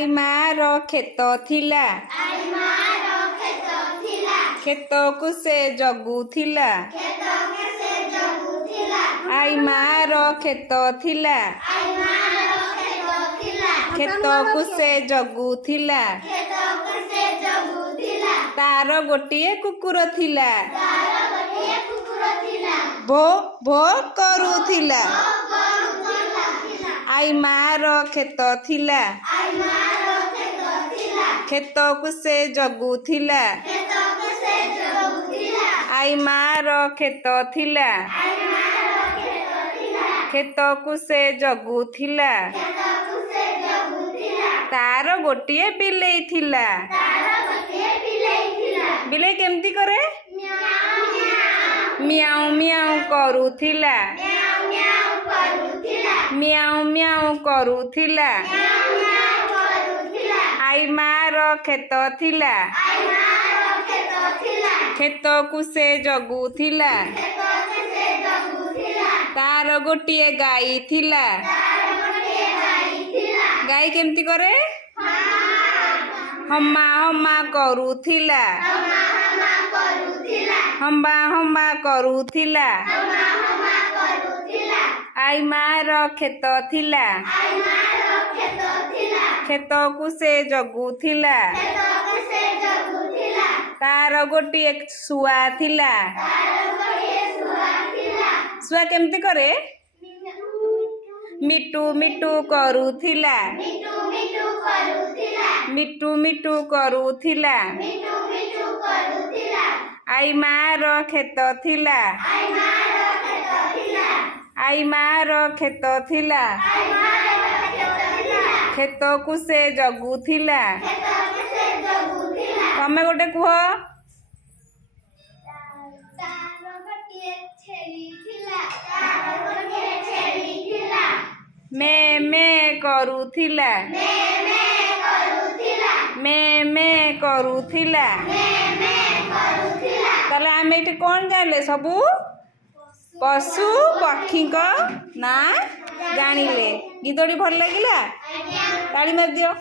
आई मार खेत थिला खेत को से जगुथिला आई मार खेत थिला खेत को से जगुथिला तार गोटिए कुकुर थिला भो भो करूथिला आई मार खेत थिला खेत को से जगुथिला आई मार खेत थिला खेत को से जगुथिला तार गोटिए बिलेई थिला बिलेई केमती करे मियाऊ मियाऊ करूथिला मियाऊ मियाऊ करूथिला आई मार खेत थिला खेत को से जगुथिला तार गोटिए गाई थिला गाई केमती करे हम्मा हम्मा करूथिला हम्बा हम्बा करूथिला आई मार खेत थिला खेत को से जगुथिला तार गोटिए शुआ थिला शुआ केमती करे मिटू मिटू करूथिला मिटू मिटू करूथिला आई मार खेत थिला आई मार खेत थिला खेत को से जगुथिला तमे गोटे कुह मे मे करूथिला मे मे करूथिला ताले आमे एठी कोन जानले सबू पशु पक्षी ना जानिले गीतटी भल लगिला ताली मार दियो।